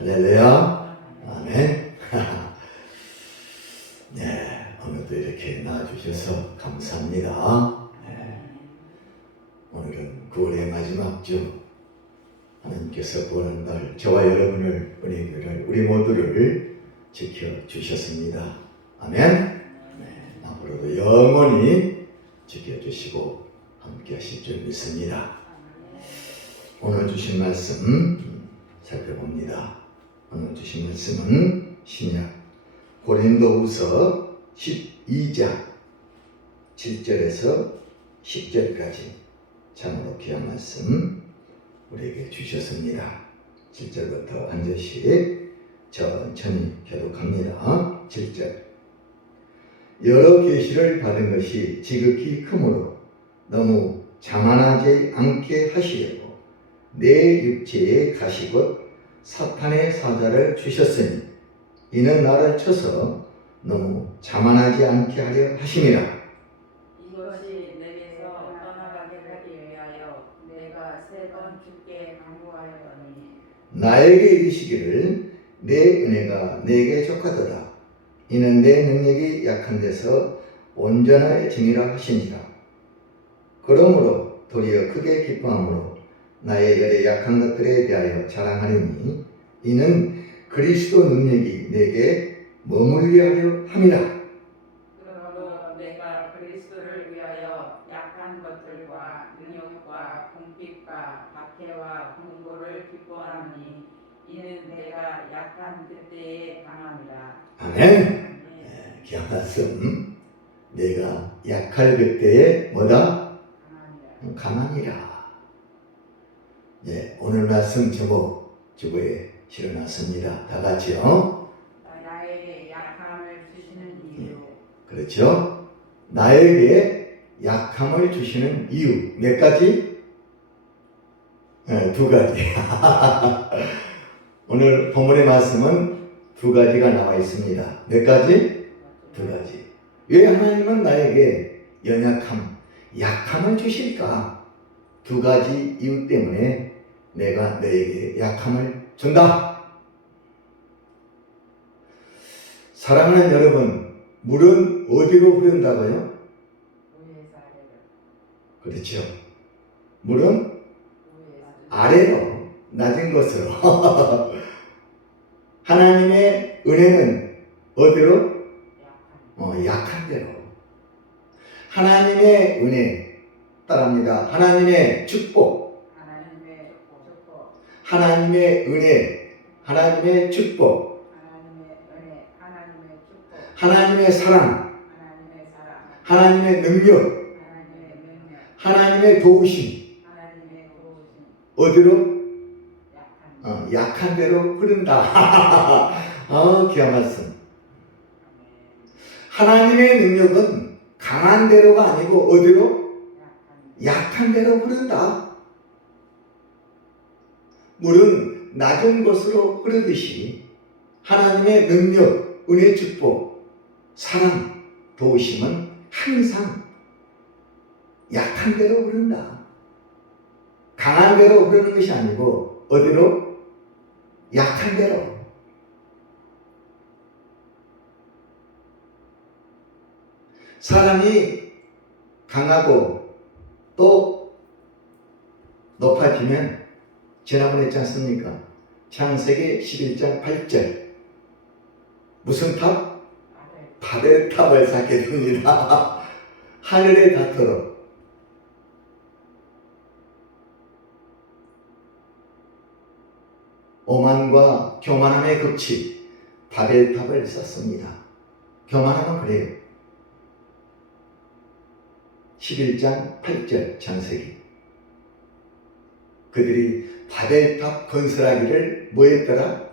할렐루야. 아멘. 네, 오늘도 이렇게 나와주셔서 감사합니다. 네, 오늘은 9월의 마지막 주, 하나님께서 구원한 날 저와 여러분을, 우리 모두를 지켜주셨습니다. 아멘. 네, 앞으로도 영원히 지켜주시고 함께 하실 줄 믿습니다. 오늘 주신 말씀 살펴봅니다. 오늘 주신 말씀은 신약 고린도후서 12장 7절에서 10절까지 참으로 귀한 말씀 우리에게 주셨습니다. 7절부터 한 절씩 천천히 교독합니다. 7절. 여러 계시를 받은 것이 지극히 크므로 너무 자만하지 않게 하시려고 내 육체의 가시곧 사탄의 사자를 주셨으니 이는 나를 쳐서 너무 자만하지 않게 하려 하심이라. 이것이 내게서 떠나가게 하기 위하여 내가 3번 주께 간구하였더니 나에게 이르시기를 내 은혜가 내게 족하도다. 이는 내 능력이 약한 데서 온전하여지니라 하시니라. 그러므로 도리어 크게 기뻐함으로 나의 열의 약한 것들에 대하여 자랑하리니 이는 그리스도 능력이 내게 머물게 하려 함이라. 그러므로 내가 그리스도를 위하여 약한 것들과 능력과 궁핍과 박해와 공고를 기뻐하니 이는 내가 약한 그때에 강함이라. 아멘. 네, 귀한 말씀. 내가 약할 그때에 뭐다? 강하니라. 네, 오늘 말씀 제목 주보에 실어놨습니다. 다 같이요. 나에게 약함을 주시는 이유. 그렇죠? 나에게 약함을 주시는 이유. 몇 가지? 네, 2가지. 오늘 본문의 말씀은 2가지가 나와 있습니다. 몇 가지? 2가지. 왜 하나님은 나에게 연약함, 약함을 주실까? 2가지 이유 때문에 내가 너에게 약함을 준다. 사랑하는 여러분, 물은 어디로 흐른다고요? 그렇죠. 물은 아래로, 낮은 곳으로. 하나님의 은혜는 어디로? 약한 데로. 하나님의 은혜, 따라합니다. 하나님의 축복. 하나님의 은혜, 하나님의 축복, 하나님의 사랑, 하나님의 능력, 하나님의 도우심, 어디로? 약한 데로 흐른다. 귀한 말씀. 하나님의 능력은 강한 데로가 아니고 어디로? 약한 데로 흐른다. 물은 낮은 곳으로 흐르듯이 하나님의 능력, 은혜, 축복, 사랑, 도우심은 항상 약한 데로 흐른다. 강한 데로 흐르는 것이 아니고 어디로? 약한 데로. 사람이 강하고 또 높아지면 지난번에 했지 않습니까? 창세기 11장 8절 무슨 탑? 바벨탑을 쌓게 됩니다. 하늘에 닿도록. 오만과 교만함의 극치 바벨탑을 쌓습니다. 교만함은 그래요. 11장 8절 창세기. 그들이 바벨탑 건설하기를 뭐 했더라?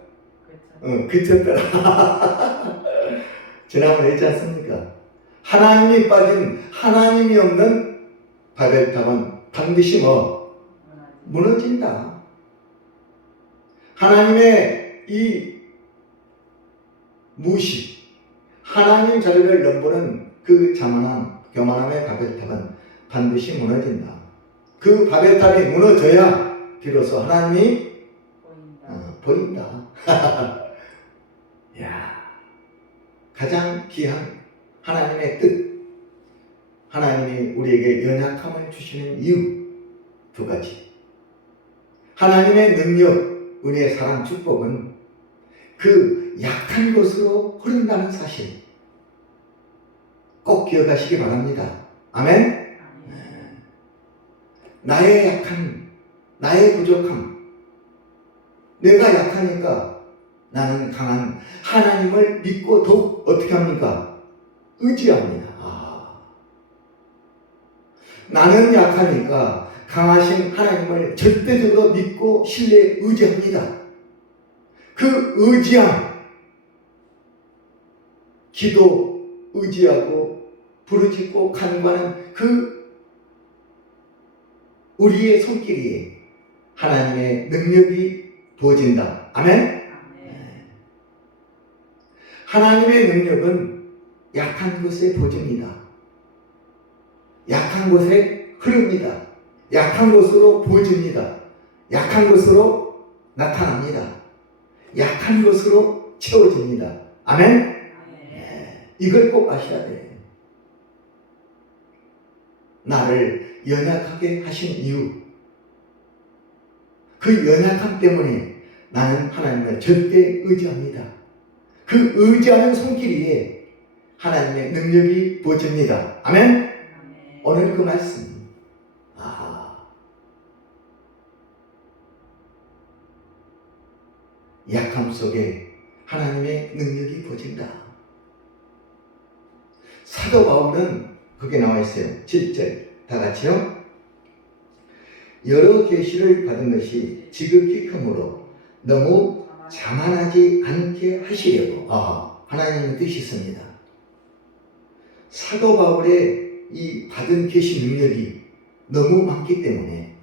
그쳤더라. 지난번에 했지 않습니까? 하나님이 빠진, 하나님이 없는 바벨탑은 반드시 무너진다. 하나님의 이 무식, 하나님 자리를 넘보는 그 자만함, 교만함의 바벨탑은 반드시 무너진다. 그 바벨탑이 무너져야 비로소 하나님이 보인다. 야, 가장 귀한 하나님의 뜻, 하나님이 우리에게 연약함을 주시는 이유 두 가지. 하나님의 능력, 은혜, 사랑, 축복은 그 약한 곳으로 흐른다는 사실 꼭 기억하시기 바랍니다. 아멘? 나의 약함, 나의 부족함, 내가 약하니까 나는 강한 하나님을 믿고 더욱 어떻게 합니까? 의지합니다. 나는 약하니까 강하신 하나님을 절대적으로 믿고 신뢰 의지합니다. 그 의지함, 기도 의지하고 부르짖고 간구하는 그 우리의 손길이 하나님의 능력이 부어진다. 아멘? 하나님의 능력은 약한 곳에 부어집니다. 약한 곳에 흐릅니다. 약한 곳으로 부어집니다. 약한 곳으로 나타납니다. 약한 곳으로 채워집니다. 아멘? 이걸 꼭 아셔야 돼요. 나를 연약하게 하신 이유, 그 연약함 때문에 나는 하나님을 절대 의지합니다. 그 의지하는 손길 위에 하나님의 능력이 부어집니다. 아멘? 오늘 그 말씀. 약함 속에 하나님의 능력이 부어진다. 사도 바울은 그게 나와 있어요. 7절 다 같이요. 여러 계시를 받은 것이 지극히 크므로 너무 자만하지 않게 하시려고. 하나님의 뜻이 있습니다. 사도 바울의 이 받은 계시 능력이 너무 많기 때문에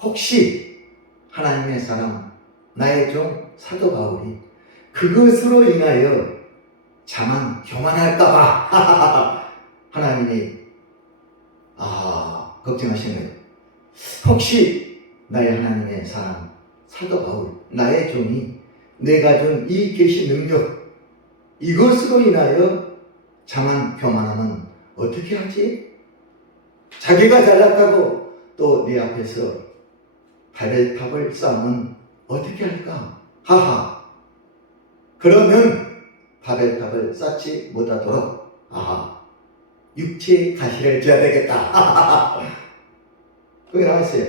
혹시 하나님의 사람, 나의 종 사도 바울이 그것으로 인하여 교만할까봐 하나님이 걱정하시는 거예요. 혹시 나의 하나님의 사람 사도 바울, 나의 종이 내가 준 이 계시 능력 이것으로 인하여 교만하면 어떻게 하지? 자기가 잘났다고 또 내 앞에서 바벨탑을 쌓으면 어떻게 할까? 그러면 바벨탑을 쌓지 못하도록 육체의 가시를 져야 되겠다. 거기 나왔어요.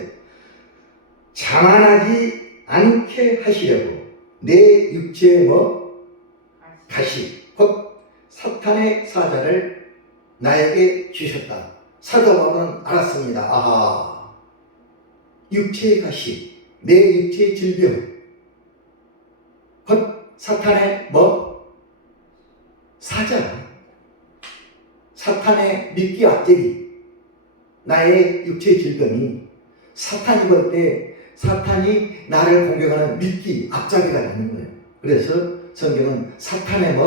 자만하지 않게 하시려고 내 육체의 가시 곧 사탄의 사자를 나에게 주셨다. 사도 바울은 알았습니다. 육체의 가시, 내 육체의 질병 곧 사탄의 사자, 사탄의 미끼 앞제기, 나의 육체의 질병이 사탄이 볼 때 사탄이 나를 공격하는 미끼 앞잡이가 되는 거예요. 그래서 성경은 사탄의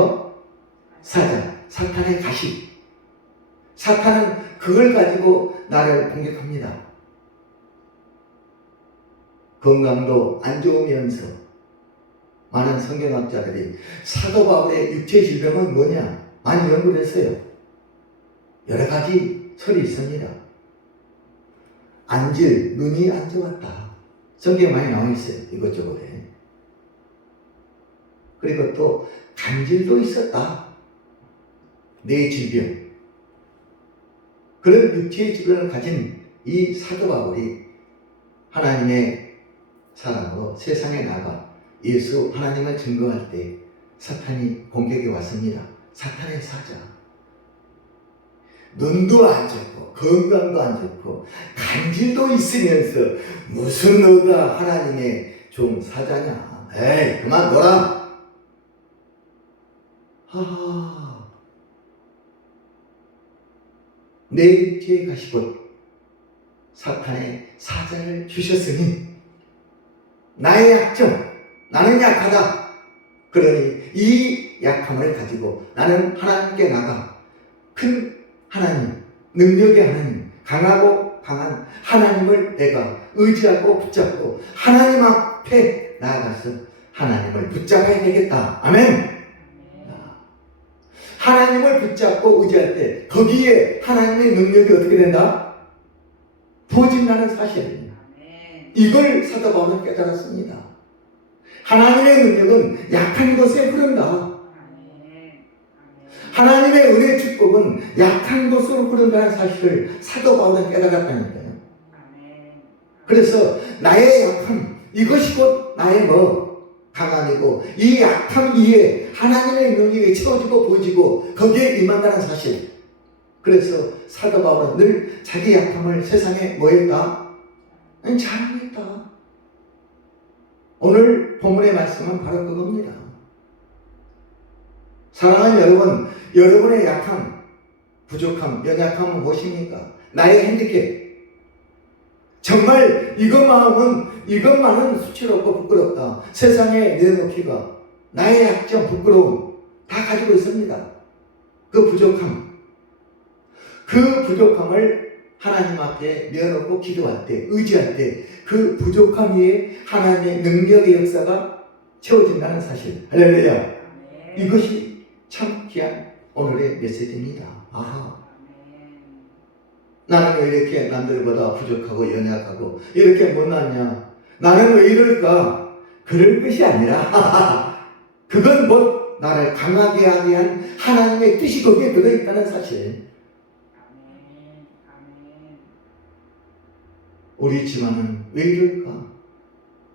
사자, 사탄의 가시, 사탄은 그걸 가지고 나를 공격합니다. 건강도 안 좋으면서 많은 성경학자들이 사도 바울의 육체 질병은 뭐냐 많이 연구를 했어요. 여러 가지 설이 있습니다. 눈이 안 좋았다. 성경에 많이 나와 있어요. 이것저것에. 그리고 또 간질도 있었다. 내 질병. 그런 육체의 질병을 가진 이 사도 바울이 하나님의 사람으로 세상에 나가 예수 하나님을 증거할 때 사탄이 공격해 왔습니다. 사탄의 사자. 눈도 안 좋고 건강도 안 좋고 간질도 있으면서 무슨 너가 하나님의 종 사자냐. 에이 그만 놀아. 내 육체에 가시고 사탄의 사자를 주셨으니 나의 약점, 나는 약하다. 그러니 이 약함을 가지고 나는 하나님께 나가 큰 하나님, 능력의 하나님, 강하고 강한 하나님을 내가 의지하고 붙잡고 하나님 앞에 나아가서 하나님을 붙잡아야 되겠다. 아멘. 아멘. 하나님을 붙잡고 의지할 때 거기에 하나님의 능력이 어떻게 된다? 부어진다는 사실. 아멘. 이걸 사도 바울은 깨달았습니다. 하나님의 능력은 약한 것에 흐른다. 아멘. 하나님의 은혜 축복은 약한 것으로 흐른다는 사실을 사도 바울은 깨달았다니까요. 아멘. 그래서 나의 약함, 이것이 곧 나의 강함이고, 이 약함 위에 하나님의 능력이 채워지고 부어지고 거기에 임한다는 사실. 그래서 사도 바울은 늘 자기 약함을 세상에 뭐했다? 자랑했다. 오늘 본문의 말씀은 바로 그겁니다. 사랑하는 여러분, 여러분의 약함, 부족함, 연약함은 무엇입니까? 나의 핸디캡. 정말 이것만은 수치롭고 부끄럽다. 세상에 내놓기가 나의 약점, 부끄러움 다 가지고 있습니다. 그 부족함. 그 부족함을 하나님 앞에 내어놓고 기도할 때, 의지할 때 그 부족함 위에 하나님의 능력의 역사가 채워진다는 사실. 할렐루야. 아멘. 이것이 참 귀한 오늘의 메시지입니다. 아하. 아멘. 나는 왜 이렇게 남들보다 부족하고 연약하고 이렇게 못났냐? 나는 왜 이럴까? 그럴 것이 아니라 그건 곧 나를 강하게 하게 한 하나님의 뜻이 거기에 들어있다는 사실. 아멘. 아멘. 우리 집안은 왜 이럴까?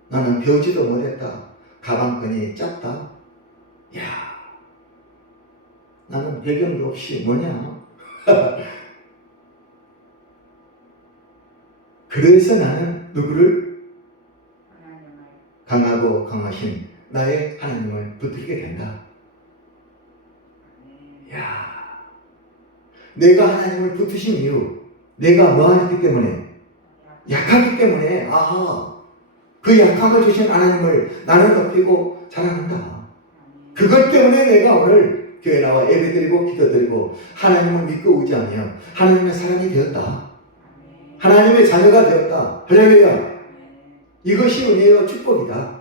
나는 배우지도 못했다. 가방끈이 작다. 야, 나는 배경도 없이 뭐냐? 그래서 나는 누구를? 하나님을. 강하고 강하신 나의 하나님을 붙들게 된다. 아멘. 야, 내가 하나님을 붙으신 이유, 내가 뭐하기 때문에? 약하기 때문에. 아하, 그 약함을 주신 하나님을 나는 높이고 자랑한다. 아멘. 그것 때문에 내가 오늘 교회 나와 예배드리고 기도드리고 하나님을 믿고 의지하며 하나님의 사람이 되었다. 아멘. 하나님의 자녀가 되었다. 할렐루야. 아멘. 이것이 은혜와 축복이다.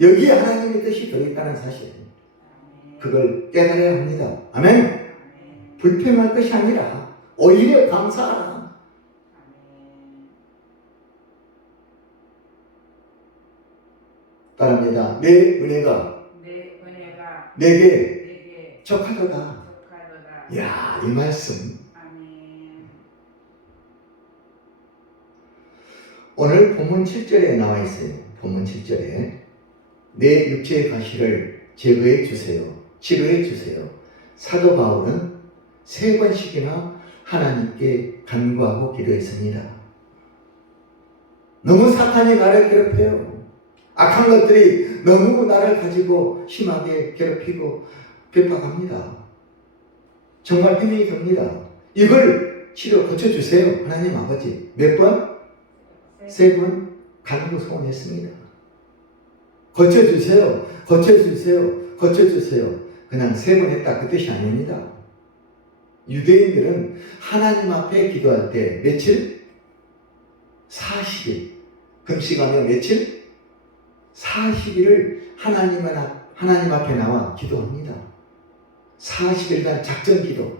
여기에 하나님의 뜻이 들어있다는 사실. 아멘. 그걸 깨달아야 합니다. 아멘. 아멘. 불평할 것이 아니라 오히려 감사하라. 아멘. 따릅니다. 내 은혜가 내 은혜가 내게 내게 족하도다. 족하도다. 이야, 이 말씀. 아멘. 오늘 본문 7절에 나와 있어요. 본문 7절에 내 육체의 가시를 제거해 주세요. 치료해 주세요. 사도 바울은 3번씩이나 하나님께 간구하고 기도했습니다. 너무 사탄이 나를 괴롭혀요. 악한 것들이 너무 나를 가지고 심하게 괴롭히고 핍박합니다. 정말 힘이 듭니다. 이걸 치료 고쳐주세요. 하나님 아버지. 몇 번? 3번 간구 소원했습니다. 고쳐주세요. 고쳐주세요. 고쳐주세요. 그냥 3번 했다 그 뜻이 아닙니다. 유대인들은 하나님 앞에 기도할 때 며칠? 40일. 금식하며 며칠? 40일을 하나님 앞에 나와 기도합니다. 40일간 작전 기도.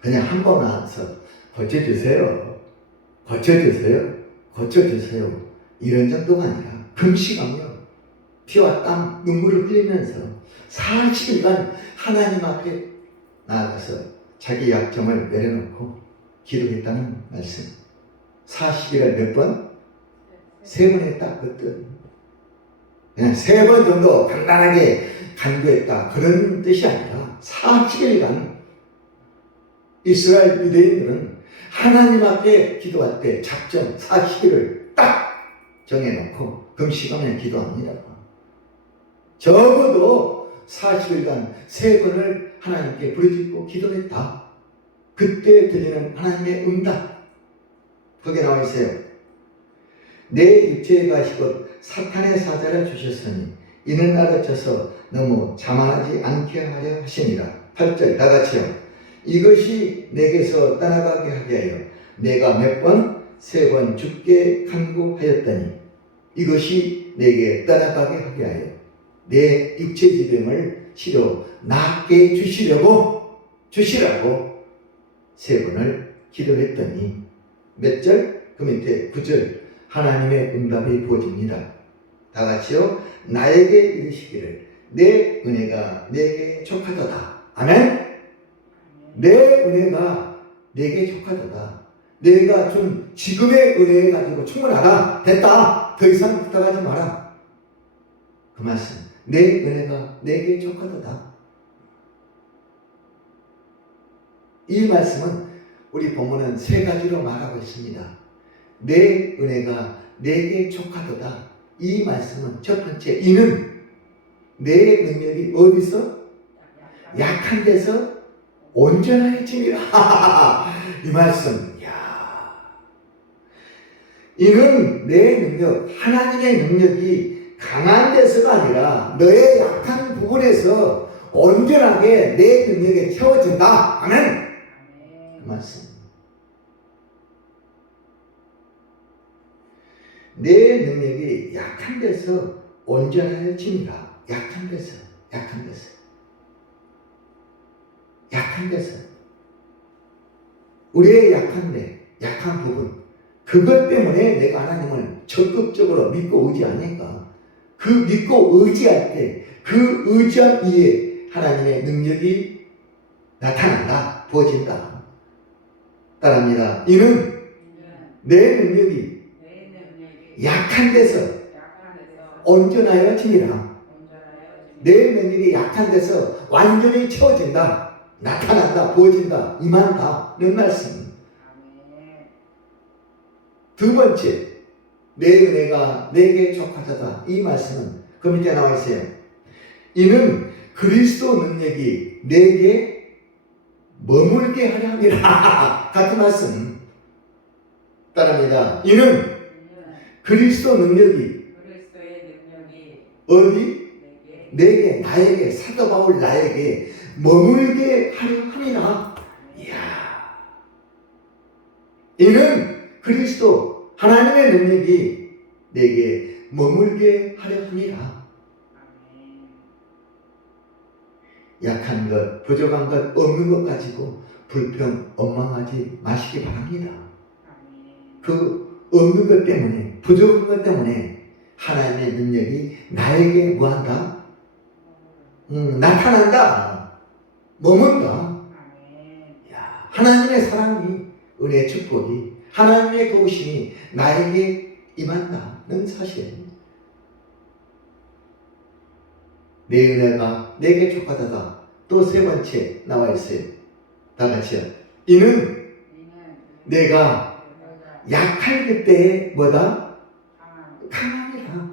그냥 한 번 와서 고쳐주세요. 고쳐주세요. 고쳐주세요. 이런 정도가 아니라 금식하며 피와 땀, 눈물을 흘리면서 40일간 하나님 앞에 나아가서 자기 약점을 내려놓고 기도했다는 말씀. 40일을 몇 번? 3번 했다. 그 뜻. 그냥 3번 정도 간단하게 간구했다. 그런 뜻이 아니라 40일간 이스라엘 유대인들은 하나님 앞에 기도할 때 작전 40일을 딱 정해놓고 금식하며 기도합니다. 적어도 40일간 3번을 하나님께 부르짖고 기도했다. 그때 들리는 하나님의 응답. 거기에 나와 있어요. 내 육체에 가시고 사탄의 사자를 주셨으니 이는 나를 쳐서 너무 자만하지 않게 하려 하시니라. 8절 다 같이요. 이것이 내게서 떠나가게 하게 하여 내가 몇 번? 3번 죽게 간구하였더니 이것이 내게 떠나가게 하게 하여 내 육체 지병을 치료 낫게 주시라고 3번을 기도했더니 몇 절? 그 밑에 9절 하나님의 응답이 부어집니다. 다 같이요. 나에게 이르시기를 내 은혜가 내게 족하도다. 아멘. 내 은혜가 내게 족하도다. 내가 좀 지금의 은혜 가지고 충분하다. 됐다. 더 이상 부탁하지 마라. 그 말씀. 내 은혜가 내게 족하도다. 이 말씀은 우리 본문은 3가지로 말하고 있습니다. 내 은혜가 내게 족하도다. 이 말씀은 첫 번째, 이는 내 능력이 어디서? 약한 데서 온전해짐이라. 이 말씀. 이는 내 능력, 하나님의 능력이 강한 데서가 아니라 너의 약한 부분에서 온전하게 내 능력에 채워진다. 아멘. 그 말씀. 내 능력이 약한 데서 온전해집니다. 약한 데서. 우리의 약한 부분. 그것 때문에 내가 하나님을 적극적으로 믿고 의지하니까 그 믿고 의지할 때 그 의지한 이에 하나님의 능력이 나타난다. 부어진다. 따라합니다. 이는 내 능력이 약한 데서 온전하여지니라. 내 능력이 약한 데서 완전히 채워진다. 나타난다. 부어진다. 임한다는 말씀. 두 번째, 내 은혜가 내게 족하도다. 이 말씀은 그 밑에 나와 있어요. 이는 그리스도 능력이 내게 머물게 하려 함이라. 같은 말씀. 따라합니다. 이는 그리스도의 능력이 어디? 내게, 나에게, 사도 바울 나에게 머물게 하려 함이라. 이야. 이는 그리스도 하나님의 능력이 내게 머물게 하려 함이라. 약한 것, 부족한 것, 없는 것 가지고 불평, 원망하지 마시기 바랍니다. 그 없는 것 때문에, 부족한 것 때문에 하나님의 능력이 나에게 뭐한다? 나타난다. 머문다. 하나님의 사랑이, 은혜의 축복이, 하나님의 도우심이 나에게 임한다는 사실. 내 은혜가 내게 족하도다. 또 3번째 나와 있어요. 다 같이요. 이는 내가 약할 그때에 뭐다? 강함이라.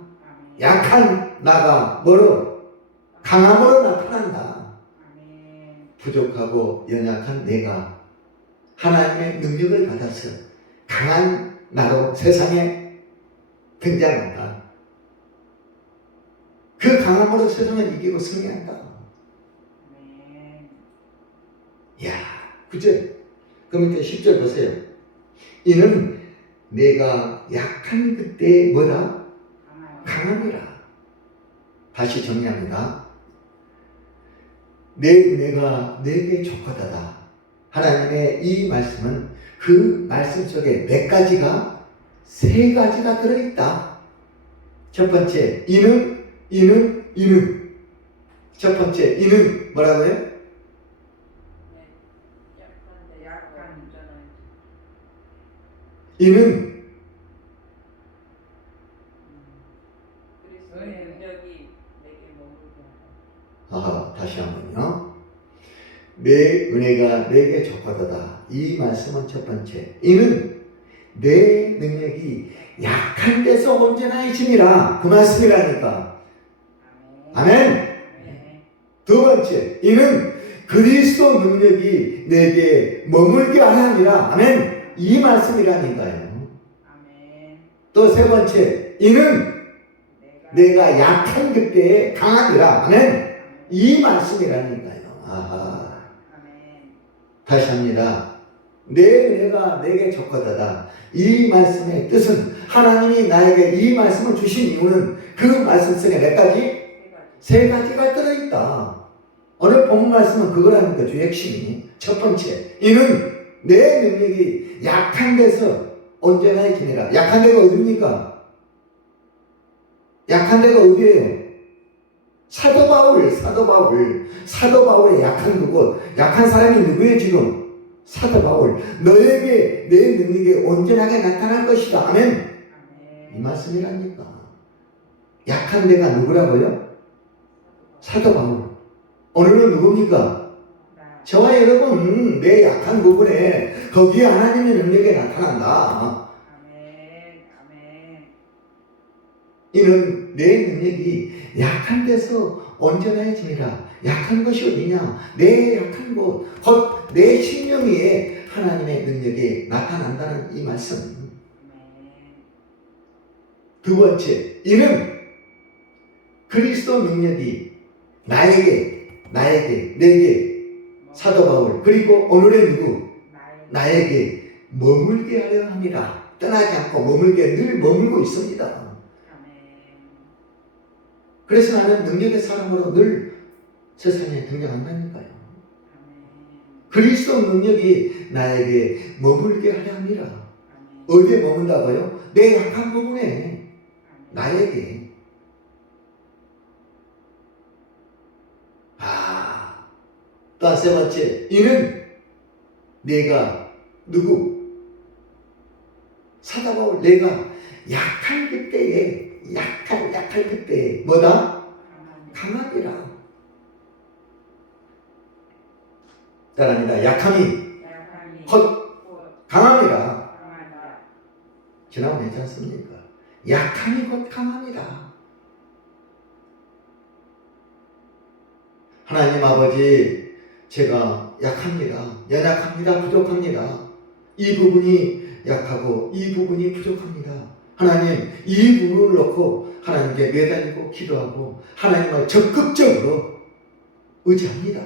약한 나가 뭐로? 강함으로 나타난다. 부족하고 연약한 내가 하나님의 능력을 받아서 강한 나로 세상에 등장한다. 그 강함으로 세상을 이기고 승리한다. 이야, 9절. 그 밑에 10절 보세요. 이는 내가 약한 그때에 뭐다? 강함이라. 다시 정리합니다. 내 은혜가 내게 족하도다. 하나님의 이 말씀은 그 말씀 속에 몇 가지가? 3가지가 들어있다. 첫 번째, 이는. 첫 번째, 이는 뭐라고요? 이는 다시 한번요. 내 은혜가 내게 족하도다. 이 말씀은 첫 번째. 이는 내 능력이 약한 데서 온전하여짐이라. 그 말씀이라니까. 아멘. 두 번째, 이는 그리스도 능력이 내게 머물게 하느니라. 아멘. 이 말씀이라니까요. 또 3번째, 이는 내가 약한 그때에 강하니라. 아멘. 이 말씀이라니까요. 다시 합니다. 내 은혜가 내게 족하다. 이 말씀의 뜻은 하나님이 나에게 이 말씀을 주신 이유는 그 말씀 속에 몇 가지? 세 가지가 들어있다. 오늘 본 말씀은 그거라는 거죠. 핵심이. 첫 번째, 이는 내 능력이 약한 데서 온전해지니라. 약한 데가 어디입니까? 약한 데가 어디예요? 사도 바울의 약한 그곳. 약한 사람이 누구예요 지금? 사도 바울. 너에게 내 능력이 온전하게 나타날 것이다. 아멘. 이 말씀이라니까. 약한 데가 누구라고요? 사도 바울. 오늘은 누굽니까? 저와 여러분, 내 약한 부분에 거기에 하나님의 능력이 나타난다. 이는 내 능력이 약한 데서 온전해지니라. 약한 것이 어디냐? 내 약한 곳, 곧 내 심령 위에 하나님의 능력이 나타난다는 이 말씀. 두 번째, 이는 그리스도 능력이 내게, 사도 바울, 그리고 오늘의 누구? 나에게 머물게 하려 합니다. 떠나지 않고 머물게 늘 머물고 있습니다. 그래서 나는 능력의 사람으로 늘 세상에 등장한다니까요. 그리스도 능력이 나에게 머물게 하려 합니다. 어디에 머문다고요? 내 약한 부분에, 나에게. 또 세 번째, 이는 내가 누구? 사도 바울, 내가 약할 그때에, 약할 그때에 뭐다? 강하리라. 따라합니다. 약함이 곧 강함이라. 지나면 되지 않습니까? 약함이 곧 강함이라. 하나님 아버지, 제가 약합니다. 연약합니다. 부족합니다. 이 부분이 약하고 이 부분이 부족합니다. 하나님, 이 부분을 놓고 하나님께 매달리고 기도하고 하나님을 적극적으로 의지합니다.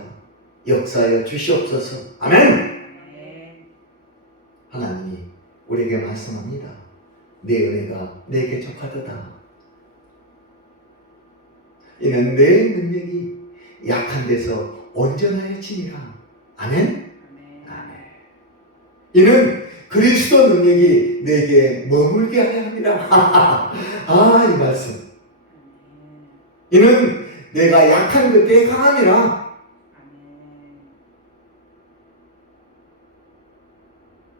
역사하여 주시옵소서. 아멘. 하나님이 우리에게 말씀합니다. 내 은혜가 내게 족하도다. 이는 내 능력이 약한 데서 온전하여지니라. 아멘. 이는 그리스도 능력이 내게 머물게 하려 합니다. 이 말씀. 이는 내가 약한 그때에 강함이라.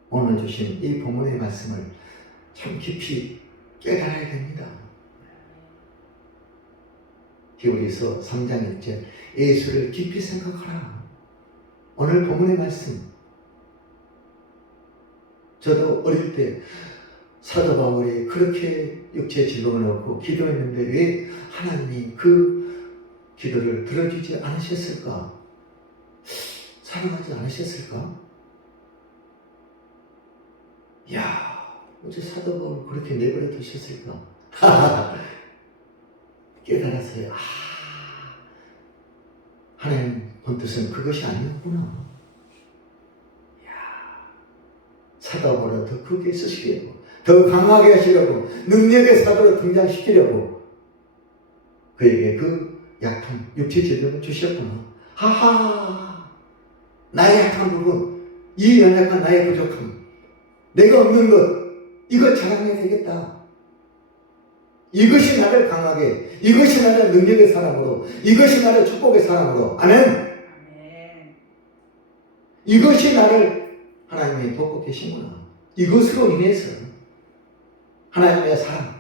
오늘 주신 이 본문의 말씀을 참 깊이 깨달아야 됩니다. 히브리서 3장 1절, 예수를 깊이 생각하라. 오늘 본문의 말씀. 저도 어릴 때 사도 바울이 그렇게 육체의 질병을 얻고 기도했는데 왜 하나님이 그 기도를 들어주지 않으셨을까? 사랑하지 않으셨을까? 어째 사도 바울 그렇게 내버려 두셨을까? 깨달았어요. 하나님 본 뜻은 그것이 아니었구나. 사도 바울을 더 크게 쓰시려고, 더 강하게 하시려고, 능력의 사도로 등장시키려고 그에게 그 약한 육체 질병을 주셨구나. 나의 약한 부분, 이 연약한 나의 부족함, 내가 없는 것, 이것 자랑해야 되겠다. 이것이 나를 강하게, 이것이 나를 능력의 사람으로, 이것이 나를 축복의 사람으로. 아멘. 이것이 나를 하나님이 돕고 계시구나. 이것으로 인해서 하나님의 사람,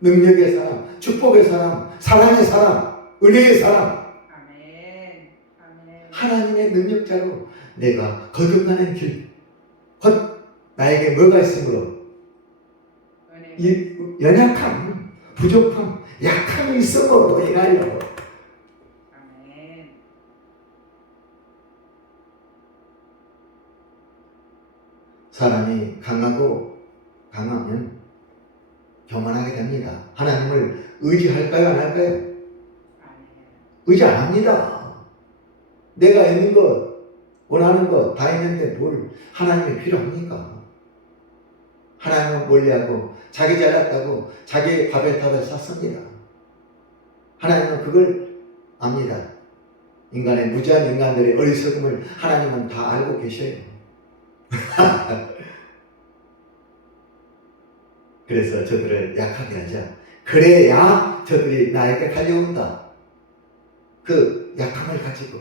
능력의 사람, 축복의 사람, 사랑의 사람, 은혜의 사람, 하나님의 능력자로 내가 거듭나는 길, 곧 나에게 뭐가 있으므로 이 연약함, 부족함, 약함이 있음으로 인하여 사람이 강하면 교만하게 됩니다. 하나님을 의지할까요? 안 할까요? 의지 안 합니다. 내가 있는 것, 원하는 거 다 있는데 뭘 하나님이 필요합니까? 하나님은 멀리하고 자기 잘났다고 자기 바벨탑을 샀습니다. 하나님은 그걸 압니다. 인간의 무지한 인간들의 어리석음을 하나님은 다 알고 계셔요. 그래서 저들을 약하게 하자. 그래야 저들이 나에게 달려온다. 그 약함을 가지고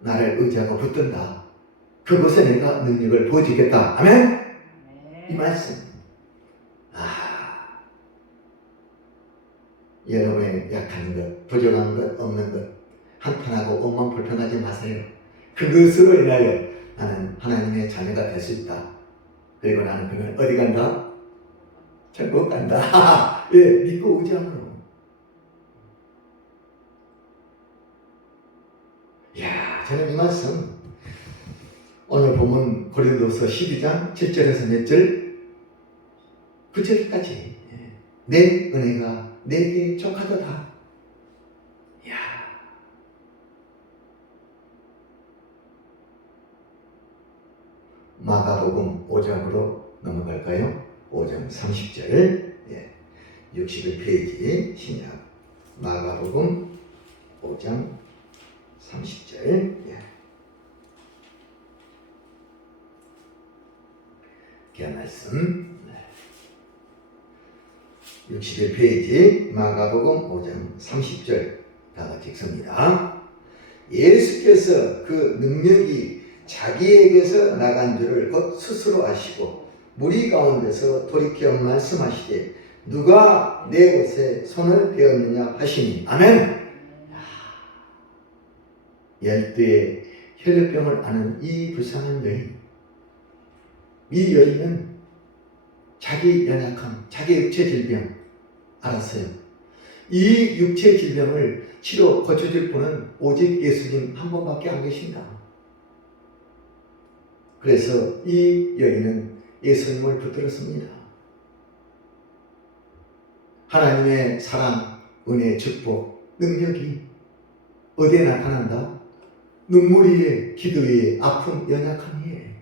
나를 의지하고 붙든다. 그곳에 내가 능력을 보여주겠다. 아멘? 이 말씀. 여러분의 약한 것, 부족한 것, 없는 것, 한탄하고 엄만 불평하지 마세요. 그것으로 인하여 나는 하나님의 자녀가 될 수 있다. 그리고 나는 그는 어디 간다? 천국 간다. 예, 믿고 의지함으로. 이야, 저는 이 말씀 오늘 보면 고린도서 12장 7절에서 몇 절? 9절까지 내 은혜가 내게 족하도다. 이야. 마가복음 5장으로 넘어갈까요? 5장 30절 61페이지 신약 마가복음 5장 30절 그 말씀 61페이지 마가복음 5장 30절 다 같이 읽습니다. 예수께서 그 능력이 자기에게서 나간 줄을 곧 스스로 아시고 무리 가운데서 돌이켜 말씀하시되 누가 내 옷에 손을 대었느냐 하시니 아멘. 열두의 혈류병을 앓는 이 불쌍한 여인, 이 여인은 자기 연약함, 자기 육체 질병 알았어요. 이 육체 질병을 치료 고쳐줄 분은 오직 예수님 한 분밖에 안 계신다. 그래서 이 여인은 예수님을 붙들었습니다. 하나님의 사랑, 은혜, 축복, 능력이 어디에 나타난다? 눈물 위에, 기도 위에, 아픔, 연약함 위에.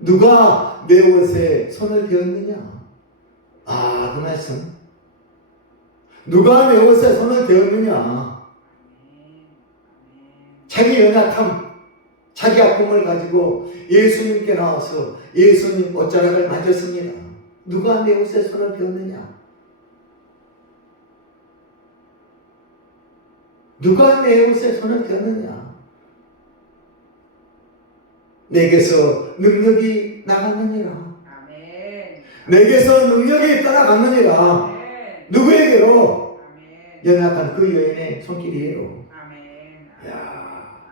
누가 내 옷에 손을 대었느냐? 그 말씀. 누가 내 옷에 손을 대었느냐? 자기 연약함, 자기 아픔을 가지고 예수님께 나와서 예수님 옷자락을 만졌습니다. 누가 내 옷에 손을 대었느냐? 누가 내 옷에 손을 대었느냐? 내게서 능력이 나갔느니라. 내게서 능력이 떠나갔느니라. 누구에게로? 연약한 그 여인의 손길이에요. 야,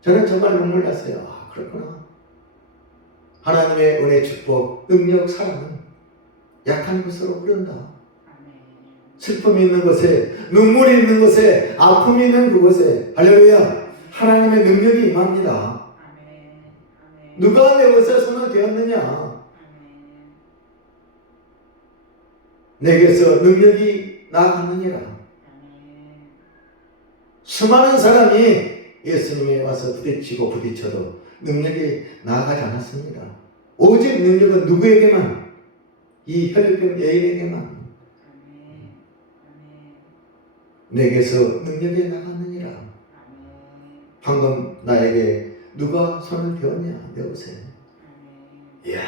저는 정말 눈물 났어요. 그렇구나. 하나님의 은혜, 축복, 능력, 사랑은 약한 곳으로 흐른다. 슬픔이 있는 곳에, 눈물이 있는 곳에, 아픔이 있는 그곳에 할렐루야, 하나님의 능력이 임합니다. 누가 내 옷에 손을 대었느냐? 내게서 능력이 나갔느니라. 수많은 사람이 예수님에 와서 부딪히고 부딪혀도 능력이 나아가지 않았습니다. 오직 능력은 누구에게만? 이 혈류병 여인에게만. 내게서 능력이 나갔느니라. 방금 나에게 누가 손을 대었냐? 내 옷에. 이야.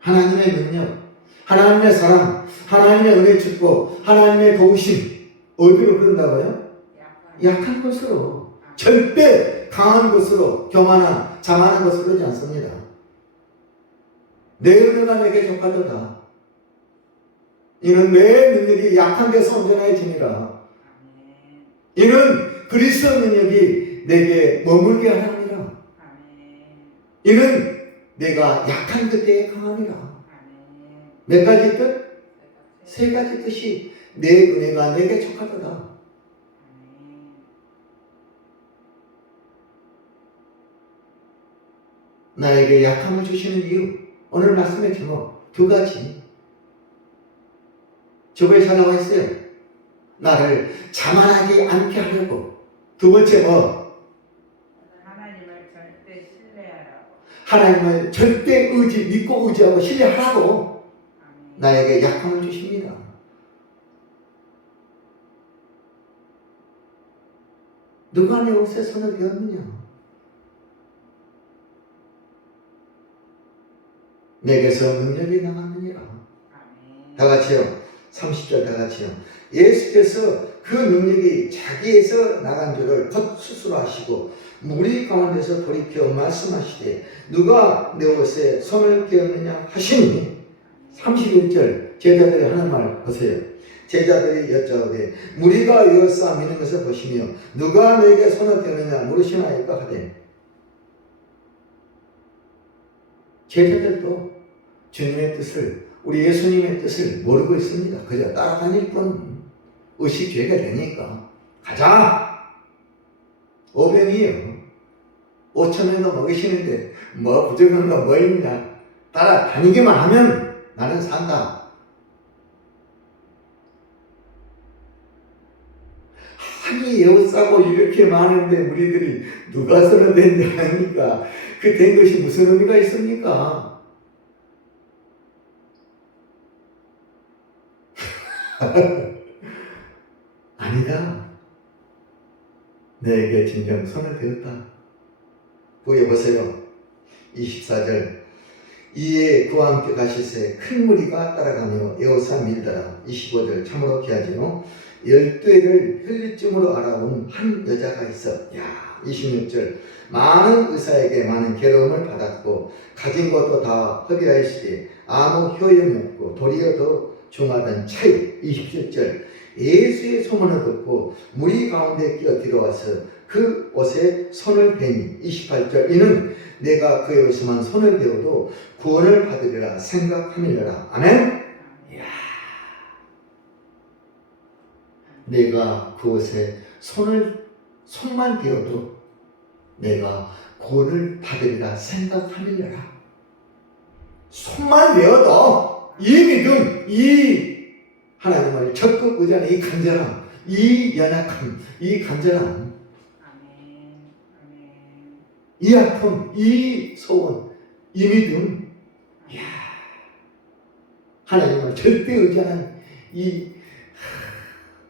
하나님의 능력, 하나님의 사랑, 하나님의 은혜 축복, 하나님의 도우심 어디로 흐른다고요? 약한 곳으로. 절대 강한 곳으로, 교만한, 자만한 곳으로 흐르지 않습니다. 내 은혜가 내게 족하도다. 이는 내 능력이 약한 데서 온전해지니라. 이는 그리스도 능력이 내게 머물게 하느니라. 이는 내가 약한 그때에 강하니라. 몇 가지 뜻? 세 가지 뜻이 내 은혜가 내게 족하도다. 나에게 약함을 주시는 이유, 오늘 말씀의 제목 두 가지. 저번에 잘 나와 있어요. 나를 자만하지 않게 하려고. 두 번째 뭐? 하나님을 절대 신뢰하라고. 하나님을 절대 믿고 의지하고 신뢰하라고 아멘. 나에게 약함을 주십니다. 누가 내 옷에 손을 대었느냐? 내게서 능력이 나갔느니라. 아멘. 다 같이요. 30절 다 같이요. 예수께서 그 능력이 자기에서 나간 줄을 곧 스스로 하시고 무리 가운데서 돌이켜 말씀하시되 누가 내 옷에 손을 대었느냐 하시니 31절 제자들이 하는 말 보세요. 제자들이 여짜오되 무리가 에워싸 미는 것을 보시며 누가 내게 손을 대느냐 물으시나이까 하되 제자들도 주님의 뜻을 우리 예수님의 뜻을 모르고 있습니다. 그저 따라다닐 뿐. 의식주의가 되니까 가자. 500이에요. 5,000원도 먹이시는데 뭐 부족한 거 뭐 있냐. 따라다니기만 하면 나는 산다. 아니 에워싸고 이렇게 많은데 우리들이 누가 손을 댄다 하니까 그 된 것이 무슨 의미가 있습니까? 아니다. 내게 진정 손을 대었다. 후에 보세요. 24절 이에 그와 함께 가시세 큰 무리가 따라가며 에워싸 밀더라. 25절 참으로 귀하지요. 12해를 혈류증으로 알아온 한 여자가 있어. 야, 26절 많은 의사에게 많은 괴로움을 받았고 가진 것도 다 허비하였으되 아무 효용이 없고 도리어 더 중하던 차이. 27절 예수의 소문을 듣고 무리 가운데 끼어 들어와서 그 옷에 손을 대니. 28절 이는 내가 그의 옷에만 손을 대어도 구원을 받으리라 생각하밀려라. 아멘. 이야. 내가 그 옷에 손만 대어도 내가 구원을 받으리라 생각하밀려라. 손만 대어도 이 믿음, 이 하나님을 적극 의지하는 이 간절함, 이 연약함, 이 간절함, 아멘. 아멘. 이 아픔, 이 소원, 이 믿음, 이야, 하나님을 절대 의지하는 이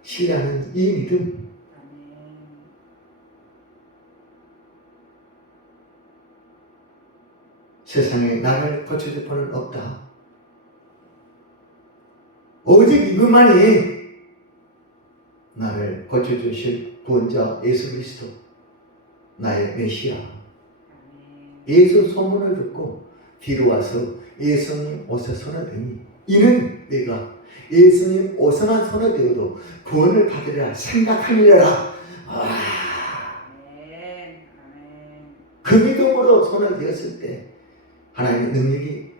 신뢰하는 이 믿음. 아멘. 세상에 나를 고쳐줄 분은 없다. 오직 이것만이 나를 고쳐주실 구원자 예수 그리스도, 나의 메시아. 예수 소문을 듣고 뒤로 와서 예수님 옷에 손을 대니 이는 내가 예수님 옷에만 손을 대어도 구원을 받으리라 생각하리라. 아멘. 아멘. 그 믿음으로 손을 대었을 때 하나님의 능력이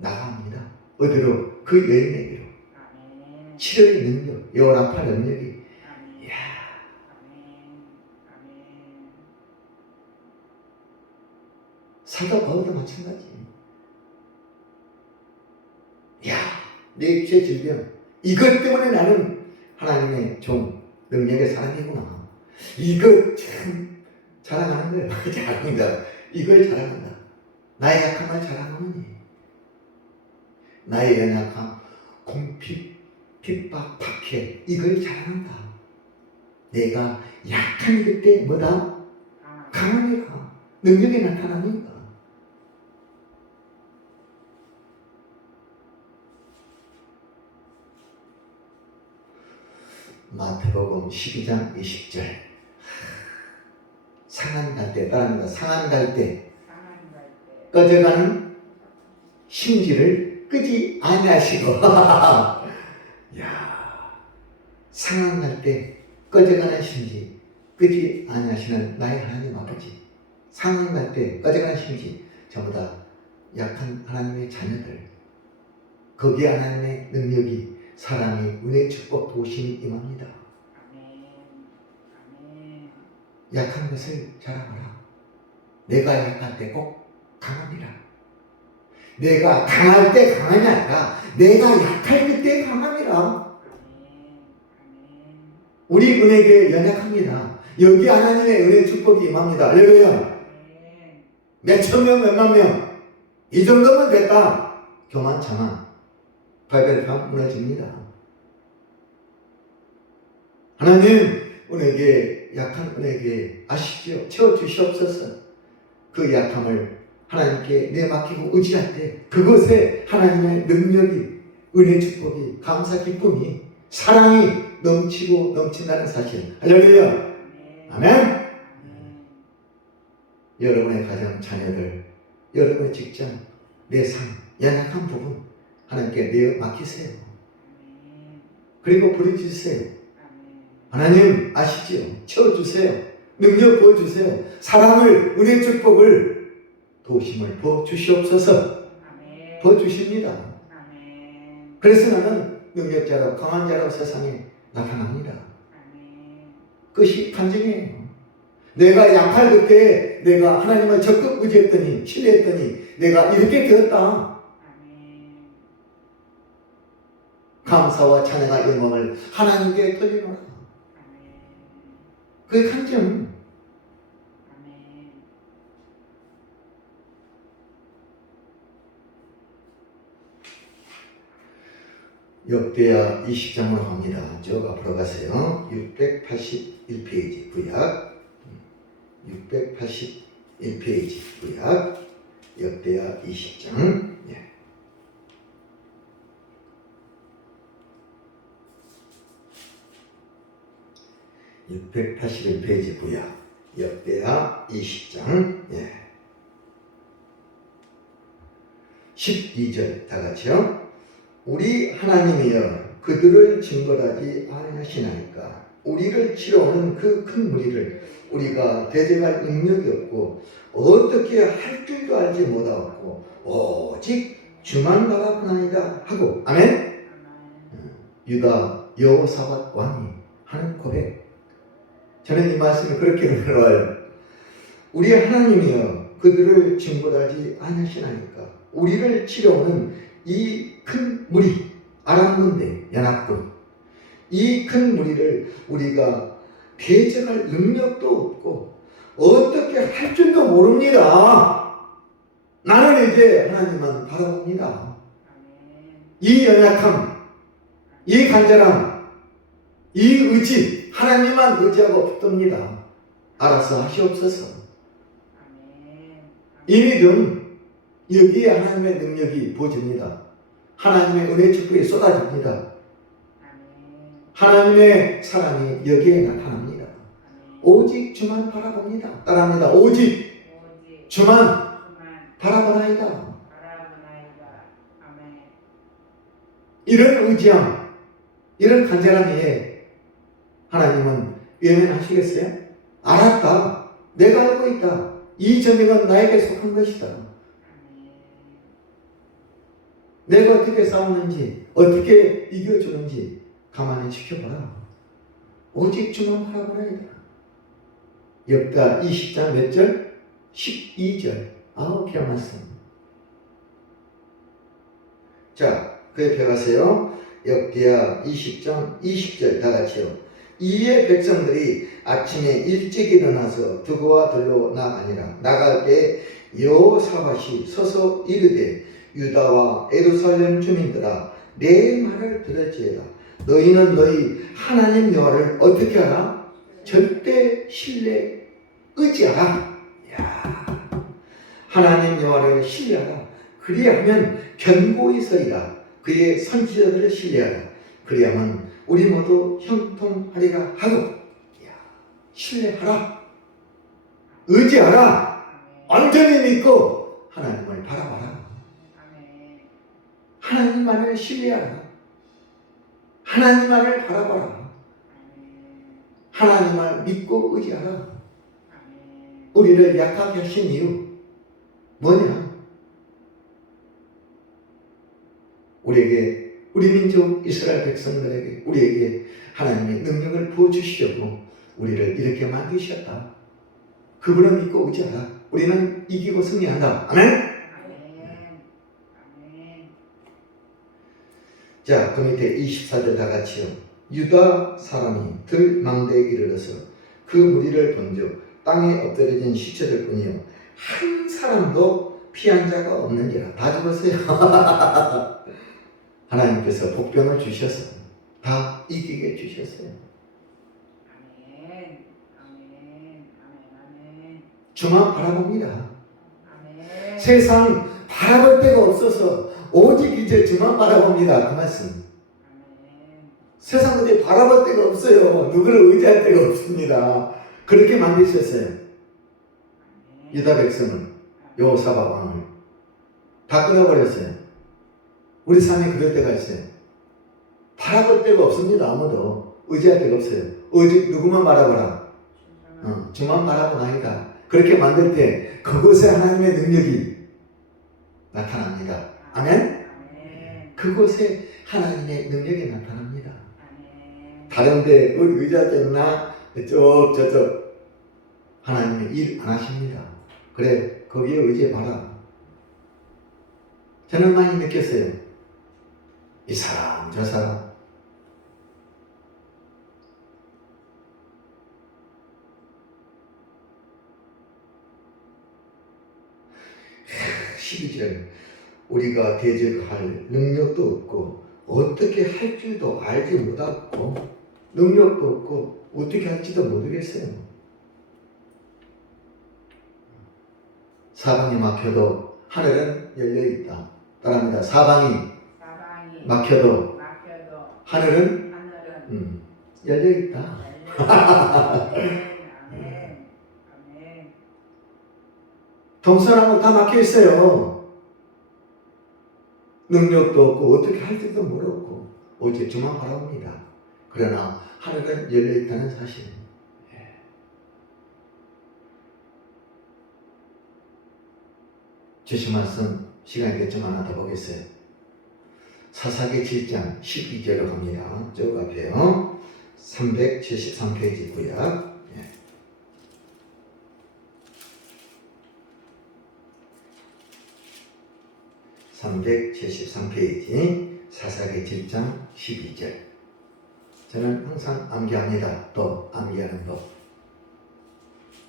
나갑니다. 어디로? 그 여인에게로. 아멘. 치료의 능력, 요라파 능력이. 아멘. 이야. 아멘. 아멘. 사도 바울도 마찬가지. 야, 내 죄 질병 이것 때문에 나는 하나님의 종 능력의 사람이구나. 이것 참 자랑하는 거예요. 자랑한다. 이걸 자랑한다. 나의 약함을 자랑하느니 나의 연약함, 공핍, 핍박, 박해 이걸 자랑한다. 내가 약한 그때 뭐다? 강하니까 능력이 나타나니까. 마태복음 12장 20절 상한 갈 때, 따라합니다. 상한 갈 때 상한 갈 때. 꺼져가는 심지를 끄지 아니하시고 야, 상한 갈 때 꺼져가는 심지 끄지 아니하시는 나의 하나님 아버지. 상한 갈 때 꺼져가는 심지 전부 다 약한 하나님의 자녀들, 거기에 하나님의 능력이 사랑이 은혜 축복 도심이 임합니다. 아멘. 아멘. 약한 것을 자랑하라. 내가 약할 때 꼭 강합니다. 내가 강할 때 강함이 아니라 내가 약할 그때 강함이라. 아멘. 아멘. 우리 은혜에 연약합니다. 여기 하나님의 은혜 축복이 임합니다. 할렐루야. 아멘. 몇천 명, 몇만 명. 이 정도면 됐다. 교만차만. 발벨함 무너집니다. 하나님, 은혜에 약한 은혜에 아시죠? 채워주시옵소서. 그 약함을 하나님께 내맡기고 의지할 때 그것에 하나님의 능력이, 은혜 축복이, 감사 기쁨이, 사랑이 넘치고 넘친다는 사실. 할렐루야. 아멘. 아멘. 아멘. 여러분의 가정, 자녀들, 여러분의 직장, 내 삶, 연약한 부분 하나님께 내어 맡기세요. 아멘. 그리고 부르짖으세요. 아멘. 하나님 아시지요? 채워주세요. 능력 부어주세요. 사랑을, 은혜 축복을, 도심을 부어주시옵소서. 아멘. 부어주십니다. 아멘. 그래서 나는 능력자로, 강한 자로 세상에 나타납니다. 아멘. 그것이 판정이에요. 내가 약할 그때 내가 하나님을 적극 의지했더니, 신뢰했더니 내가 이렇게 되었다. 아멘. 감사와 찬양과 영광을 하나님께 돌리노라. 아멘. 그게 판정. 아멘. 역대하 20장으로 갑니다. 쭉 앞으로 가세요. 681페이지 구약. 681페이지 구약. 역대하 20장. 예. (681페이지) 구약 역대하 20장 12절 다 같이요. 우리 하나님이여 그들을 징벌하지 아니하시나이까. 우리를 치러오는 그 큰 무리를 우리가 대적할 능력이 없고 어떻게 할 줄도 알지 못하고 오직 주만 바라보나이다 하고. 아멘. 아멘. 유다 여호사밧 왕이 하는 고백. 저는 이 말씀을 그렇게 들어요. 우리 하나님이여 그들을 징벌하지 아니하시나이까. 우리를 치러오는 이 큰 무리, 아람군대 연합군, 이 큰 무리를 우리가 대적할 능력도 없고 어떻게 할 줄도 모릅니다. 나는 이제 하나님만 바라봅니다. 아멘. 이 연약함, 이 간절함, 이 의지, 하나님만 의지하고 붙듭니다. 알아서 하시옵소서. 아멘. 이 믿음, 여기에 하나님의 능력이 보여집니다. 하나님의 은혜 축복이 쏟아집니다. 아멘. 하나님의 사랑이 여기에 나타납니다. 아멘. 오직 주만 바라봅니다. 따라합니다. 오직 오직 주만 주만 바라보나이다. 바라보나이다. 아멘. 이런 의지함, 이런 간절함에 하나님은 외면하시겠어요? 알았다. 내가 알고 있다. 이 전쟁은 나에게 속한 것이다. 아멘. 내가 어떻게 싸우는지, 어떻게 이겨주는지 가만히 지켜봐라. 오직 주만 바라보나이다. 역다 20장 몇 절? 12절. 아우, 귀한 말씀. 자, 그 옆에 가세요. 역대하 20장 20절 다 같이요. 이에 백성들이 아침에 일찍 일어나서 두고와 들로 나가니라. 나갈 때 여호사밧이 서서 이르되 유다와 예루살렘 주민들아 내 말을 들을지어다. 너희는 너희 하나님 여호와를 어떻게 하라? 절대 신뢰 의지하라. 야, 하나님 여호와를 신뢰하라. 그리하면 견고히 서리라. 그의 선지자들을 신뢰하라. 그리하면 우리 모두 형통하리라 하고. 야, 신뢰하라. 의지하라. 아멘. 완전히 믿고 하나님을 바라봐라. 아멘. 하나님만을 신뢰하라. 하나님만을 바라봐라. 아멘. 하나님을 믿고 의지하라. 아멘. 우리를 약하게 하신 이유 뭐냐? 우리에게, 우리 민족 이스라엘 백성들에게, 우리에게 하나님의 능력을 부어주시려고 우리를 이렇게 만드셨다. 그분을 믿고 의지하라. 우리는 이기고 승리한다. 아멘? 아멘. 아멘. 자, 그 밑에 24절 다 같이요. 유다 사람이 들망대에 이르러서 그 무리를 던져 땅에 엎드려진 시체들 뿐이요 한 사람도 피한 자가 없느니라. 다 죽었어요. 하나님께서 복병을 주셔서 다 이기게 주셨어요. 아멘. 아멘. 아멘. 주만 바라봅니다. 아멘. 세상 바라볼 데가 없어서 오직 이제 주만 바라봅니다. 그 말씀. 아멘. 세상 근데 바라볼 데가 없어요. 누구를 의지할 데가 없습니다. 그렇게 만드셨어요. 아멘. 유다 백성을, 여호사밧 왕을 다 끊어버렸어요. 우리 삶에 그럴 때가 있어요. 바라볼 데가 없습니다. 아무도 의지할 데가 없어요. 오직 누구만 바라보라. 주만 바라보나이다. 그렇게 만들 때 그곳에 하나님의 능력이 나타납니다. 아멘? 아멘. 그곳에 하나님의 능력이 나타납니다. 아멘. 다른데 우리 의지할 데 있나? 저쪽 하나님의 일 안 하십니다. 그래 거기에 의지해봐라. 저는 많이 느꼈어요. 이 사람 저 사람 12절 우리가 대적할 능력도 없고 어떻게 할 줄도 알지 못하고 능력도 없고 어떻게 할지도 모르겠어요. 사방이 막혀도 하늘은 열려있다. 따라합니다. 사방이 막혀도 하늘은 열려있다. 아멘. 아멘. 동서남북 다 막혀있어요. 능력도 없고 어떻게 할 줄도 모르고 오직 주만 바라봅니다. 그러나 하늘은 열려있다는 사실. 주신 말씀 시간이 됐지만 하나 더 보겠어요. 사사기 7장 12절로 갑니다. 저 앞에요. 373페이지 구약. 373페이지 사사기 7장 12절. 저는 항상 암기합니다. 또 암기하는 법.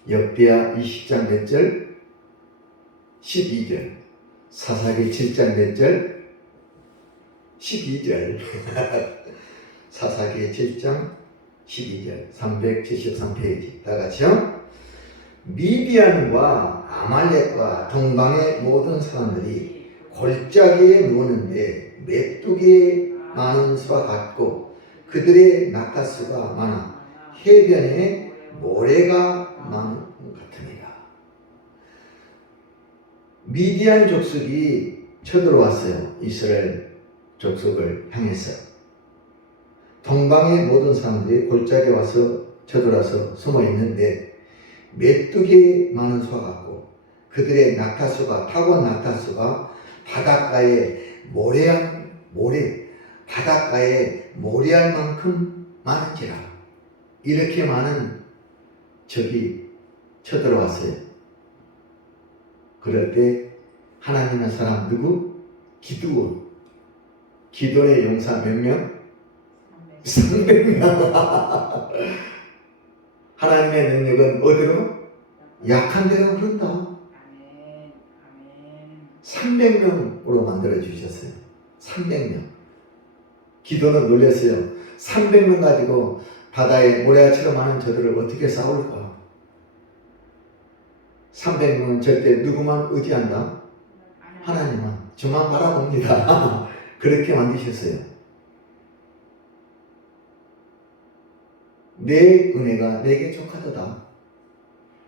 역대하 20장 몇 절? 12절. 사사기 7장 몇 절? 12절. 사사기 7장 12절. 373페이지. 다 같이요. 미디안과 아말렉과 동방의 모든 사람들이 골짜기에 누웠는데 메뚜기의 많은 수와 같고 그들의 낙타수가 많아 해변에 모래가 많은 같으니라. 미디안 족속이 쳐들어왔어요. 이스라엘 족속을 향해서. 동방의 모든 사람들이 골짜기에 와서 쳐들어와서 숨어 있는데 메뚜기의 많은 수와 같고 그들의 낙타수가 타고 낙타수가 바닷가에 바닷가에 모래알 만큼 많은지라. 이렇게 많은 적이 쳐들어왔어요. 그럴 때 하나님의 사람 누구? 기드온. 기드온의 용사 몇 명? 300명. 하나님의 능력은 어디로? 약한 데로 흐른다. 300명으로 만들어 주셨어요. 300명. 기도는 놀랐어요. 300명 가지고 바다에 모래알처럼 많은 저들을 어떻게 싸울까? 300명은 절대 누구만 의지한다? 하나님만. 주만 바라봅니다. 그렇게 만드셨어요. 내 은혜가 내게 족하도다.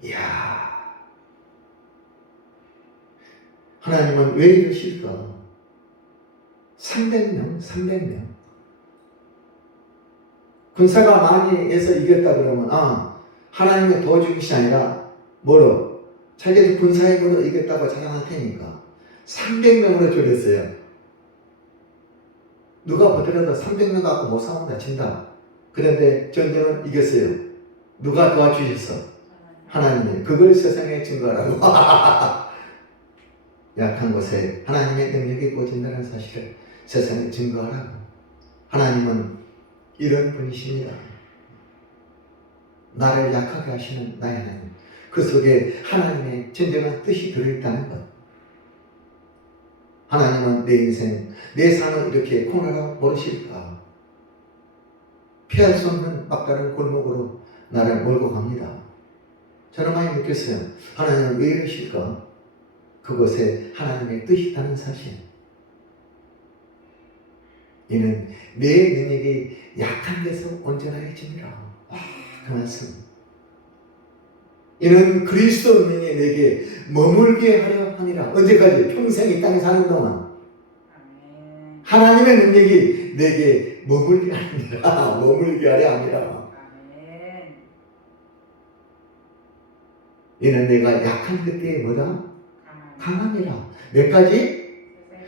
이야. 하나님은 왜 이러실까? 300명. 군사가 많이 해서 이겼다 그러면, 하나님의 도와준 것이 아니라, 뭐로? 자기들 군사의 힘으로 이겼다고 자랑할 테니까. 300명으로 줄였어요. 누가 보더라도 300명 갖고 못 싸운다, 친다. 그런데 전쟁은 이겼어요. 누가 도와주셨어? 하나님이. 그걸 세상에 증거하라고. 약한 곳에 하나님의 능력이 보여진다는 사실을 세상에 증거하라고. 하나님은 이런 분이십니다. 나를 약하게 하시는 나의 하나님. 그 속에 하나님의 진정한 뜻이 들어있다는 것. 하나님은 내 인생, 내 삶을 이렇게 코너로 모르실까? 피할 수 없는 막다른 골목으로 나를 몰고 갑니다. 저는 많이 느꼈어요. 하나님은 왜 이러실까? 그곳에 하나님의 뜻이 있다는 사실. 이는 내 능력이 약한 데서 온전하여집니다. 그 말씀. 이는 그리스도 능력이 내게 머물게 하려 함이라. 언제까지? 평생 이 땅에 사는 동안. 아멘. 하나님의 능력이 내게 머물게 하니라. 머물게 하려 함이라. 아멘. 이는 내가 약한 그때에 뭐다? 강함. 강함이라. 몇 가지?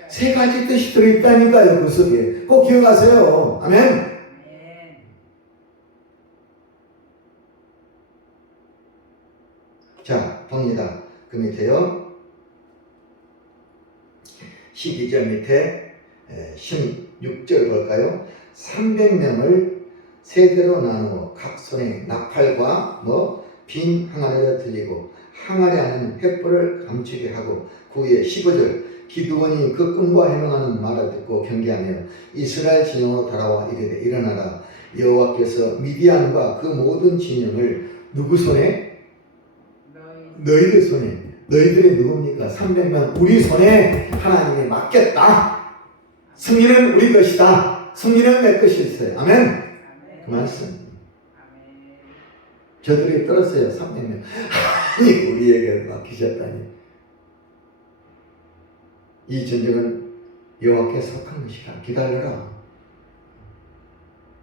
세 세 가지 뜻이 들어있다니까요. 그 속에. 꼭 기억하세요. 아멘. 아멘. 자, 봅니다. 그 밑에요. 12절 밑에 16절 볼까요? 300명을 세대로 나누어 각 손에 나팔과 빈 항아리를 들리고 항아리 안에는 횃불을 감추게 하고 그 후에 15절 기드온이 그 끔과 해명하는 말을 듣고 경계하며 이스라엘 진영으로 돌아와 이르되 일어나라 여호와께서 미디안과 그 모든 진영을 누구 손에? 너희들 손에. 너희들이 누굽니까? 300명 우리 손에 하나님이 맡겼다. 승리는 우리 것이다. 승리는 내 것일세. 아멘. 아멘. 그 말씀. 아멘. 저들이 들었어요. 300명. 아니 우리에게 맡기셨다니. 이 전쟁은 여호와께 속한 것이다. 기다려라.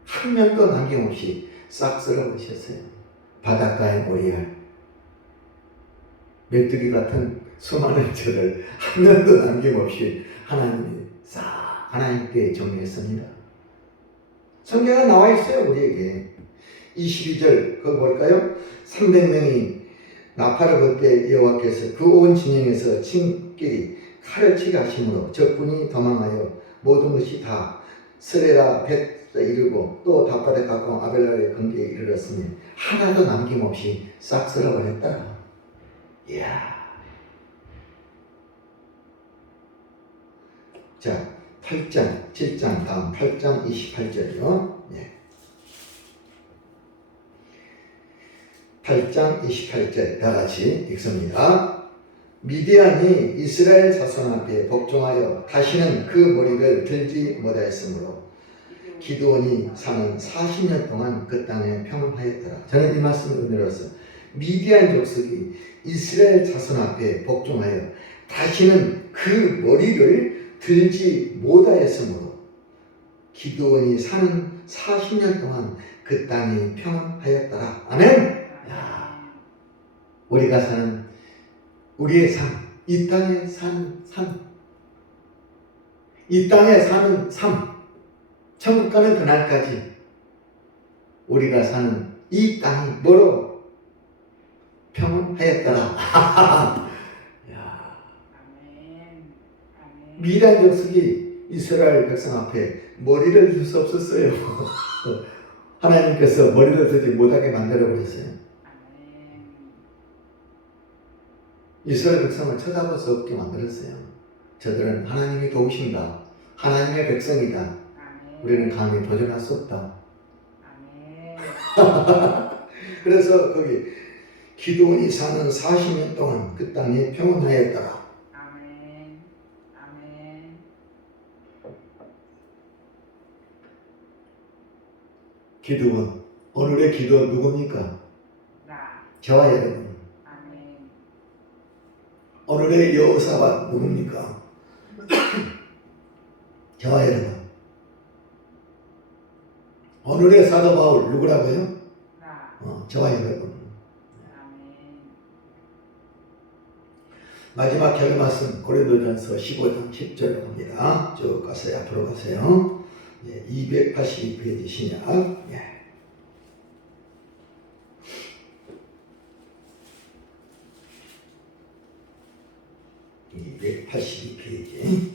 한 명도 남김없이 싹 쓸어버리셨어요. 바닷가의 모리알. 메뚜기 같은 수많은 저를 한 명도 남김없이 하나님이 싹 하나님께 정리했습니다. 성경에 나와 있어요. 우리에게 22절 그거 볼까요? 300명이 나팔을 불 때 여호와께서 그 온 진영에서 친끼리 칼을 치게 하심으로 적군이 도망하여 모든 것이 다 스레라 벳에 이르고 또 답바데 가까운 아벨라의 근교에 이르렀으니 하나도 남김없이 싹 쓸어버렸다. 이야. 자, 8장, 7장, 다음 8장 28절이요. 네. 8장 28절 다 같이 읽습니다. 미디안이 이스라엘 자손 앞에 복종하여 다시는 그 머리를 들지 못하였으므로 기드온이 사는 40년 동안 그 땅에 평안하였더라. 저는 이 말씀을 은혜로서 미디안 족속이 이스라엘 자손 앞에 복종하여 다시는 그 머리를 들지 못하였으므로 기드온이 사는 40년 동안 그 땅이 평안하였더라. 아멘. 야, 우리가 사는 우리의 삶, 이 땅에 사는 삶, 이 땅에 사는 삶, 천국 가는 그날까지 우리가 사는 이 땅이 뭐로 평안하였더라. 야, 아멘. 아멘. 미디안 족속이 이스라엘 백성 앞에 머리를 들 수 없었어요. 하나님께서 머리를 들지 못하게 만들어 버렸어요. 아멘. 이스라엘 백성을 쳐다볼 수 없게 만들었어요. 저들은 하나님이 도우신다. 하나님의 백성이다. 아멘. 우리는 감히 도전할 수 없다. 아멘. 그래서 거기 기드온이 사는 40년 동안 그 땅이 평온하였더라. 아멘. 아멘. 기드온, 오늘의 기드온 누굽니까? 나. 저와 여러분. 아멘. 오늘의 여호사밧 누굽니까? 저와 여러분. 오늘의 사도 바울 누구라고요? 나. 저와 여러분. 아멘. 마지막 결 말씀 고린도전서 15장 10절로 봅니다. 쭉 가세요. 앞으로 가세요. 282페이지 신약. 282페이지.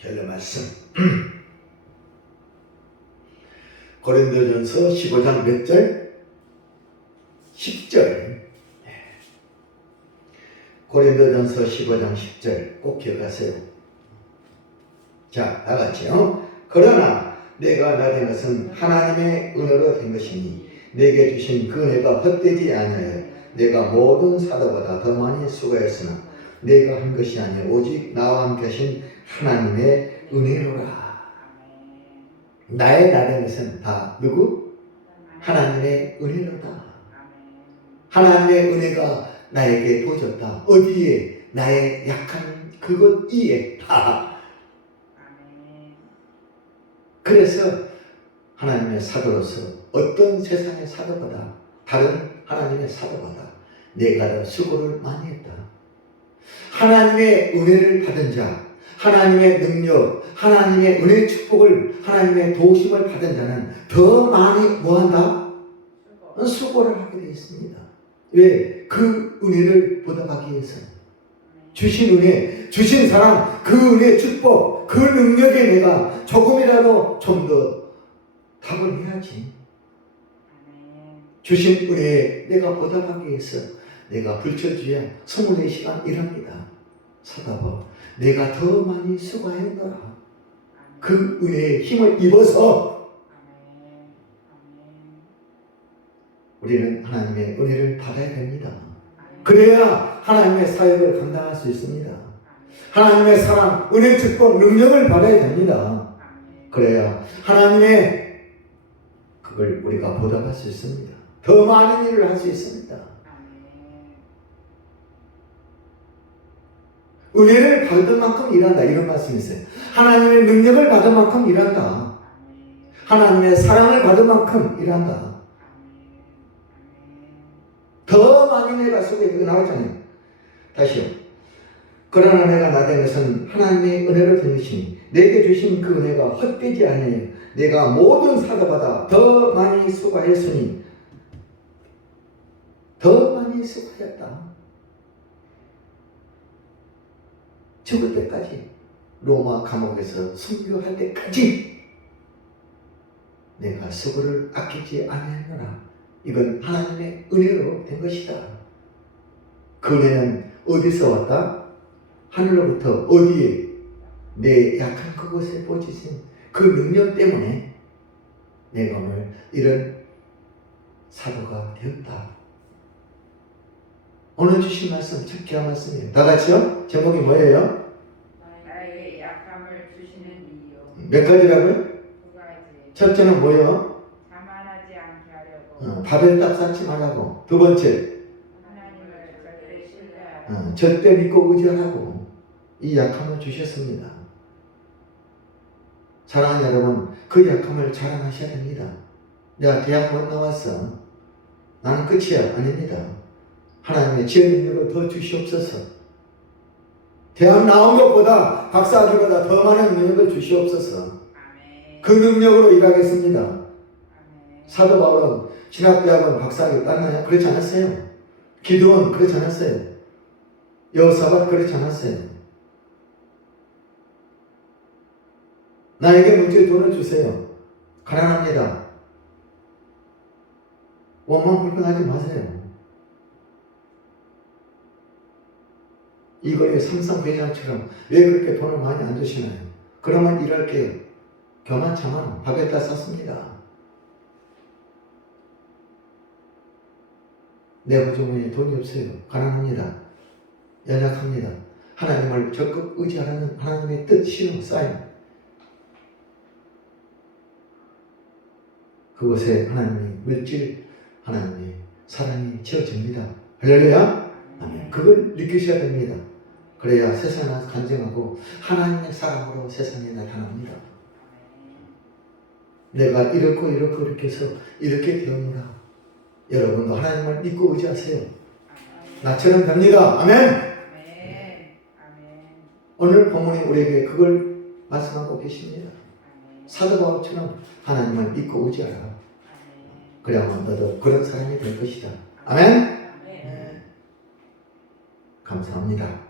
결론 말씀. 고린도전서 15장 몇 절? 10절. 고린도전서 15장 10절 꼭 기억하세요. 자, 다 같이요. 그러나 내가 나된 것은 하나님의 은혜로 된 것이니 내게 주신 그 은혜가 헛되지 아니하여 내가 모든 사도보다 더 많이 수고했으나 내가 한 것이 아니라 오직 나와 함께 하신 하나님의 은혜로라. 나의 나된 것은 다 누구? 하나님의 은혜로다. 하나님의 은혜가 나에게 보여줬다. 어디에? 나의 약한 그것 이에 다. 그래서 하나님의 사도로서 어떤 세상의 사도보다 다른 하나님의 사도보다 내가 더 수고를 많이 했다. 하나님의 은혜를 받은 자, 하나님의 능력, 하나님의 은혜의 축복을, 하나님의 도우심을 받은 자는 더 많이 뭐한다? 수고를 하게 되어 있습니다. 왜? 그 은혜를 보답하기 위해서. 주신 은혜, 주신 사랑, 그 은혜의 축복, 그 능력에 내가 조금이라도 좀 더 답을 해야지. 주신 은혜에 내가 보답하기 위해서 내가 불철주야 24시간 일합니다. 사다봐. 내가 더 많이 수고했노라. 그 은혜의 힘을 입어서 우리는 하나님의 은혜를 받아야 됩니다. 그래야 하나님의 사역을 감당할 수 있습니다. 하나님의 사랑, 은혜, 축복, 능력을 받아야 됩니다. 그래야 하나님의 그걸 우리가 보답할 수 있습니다. 더 많은 일을 할 수 있습니다. 은혜를 받은 만큼 일한다. 이런 말씀이 있어요. 하나님의 능력을 받은 만큼 일한다. 하나님의 사랑을 받은 만큼 일한다. 더 많이 내가 속에 그거 나왔잖아요. 다시요. 그러나 내가 나된 것은 하나님의 은혜로 된 것이니 내게 주신 그 은혜가 헛되지 아니하여 내가 모든 사도보다 더 많이 수고하였으니 더 많이 수고하였다. 죽을 때까지 로마 감옥에서 순교할 때까지 내가 수고를 아끼지 아니하노라. 이건 하나님의 은혜로 된 것이다. 그 은혜는 어디서 왔다? 하늘로부터. 어디에? 내 약한 그곳에 보여주신 그 능력 때문에 내가 오늘 이런 사도가 되었다. 오늘 주신 말씀 참 귀한 말씀이에요. 다 같이요? 제목이 뭐예요? 나에게 약함을 주시는 이유. 몇 가지라고요? 두 가지. 첫째는 뭐예요? 자만하지 않게 하려고. 바벨탑 쌓지 말라고. 두 번째, 하나님을 절대 신뢰하라. 절대 믿고 의지하라고. 이 약함을 주셨습니다. 사랑하는 여러분, 그 약함을 자랑하셔야 됩니다. 내가 대학 못 나왔어. 나는 끝이야. 아닙니다. 하나님의 지혜 능력을 더 주시옵소서. 대학 나온 것보다 박사학위보다 더 많은 능력을 주시옵소서. 아멘. 그 능력으로 일하겠습니다. 아멘. 사도 바울은 신학대학원 박사학위 땄나요? 그렇지 않았어요. 기도원 그렇지 않았어요. 여호사밧 그렇지 않았어요. 나에게 문제 돈을 주세요. 가난합니다. 원망 불평하지 마세요. 이거에 삼성회장처럼 왜 그렇게 돈을 많이 안 주시나요? 그러면 일할게요. 교만차만 밥에다 쌌습니다. 내 보조문에 돈이 없어요. 가난합니다. 연약합니다. 하나님을 적극 의지하라는 하나님의 뜻이요. 쌓인 그곳에 하나님의 물질, 하나님의 사랑이 채워집니다. 할렐루야. 아멘. 그걸 느끼셔야 됩니다. 그래야 세상을 간증하고 하나님의 사랑으로 세상에 나타납니다. 내가 이렇게 해서 이렇게 되었노라. 여러분도 하나님을 믿고 의지하세요. 나처럼 됩니다. 아멘. 아멘. 오늘 본문이 우리에게 그걸 말씀하고 계십니다. 사도 바울처럼 하나님을 믿고 의지하라. 그래야만 너도 그런 사람이 될 것이다. 아멘. 아멘. 감사합니다.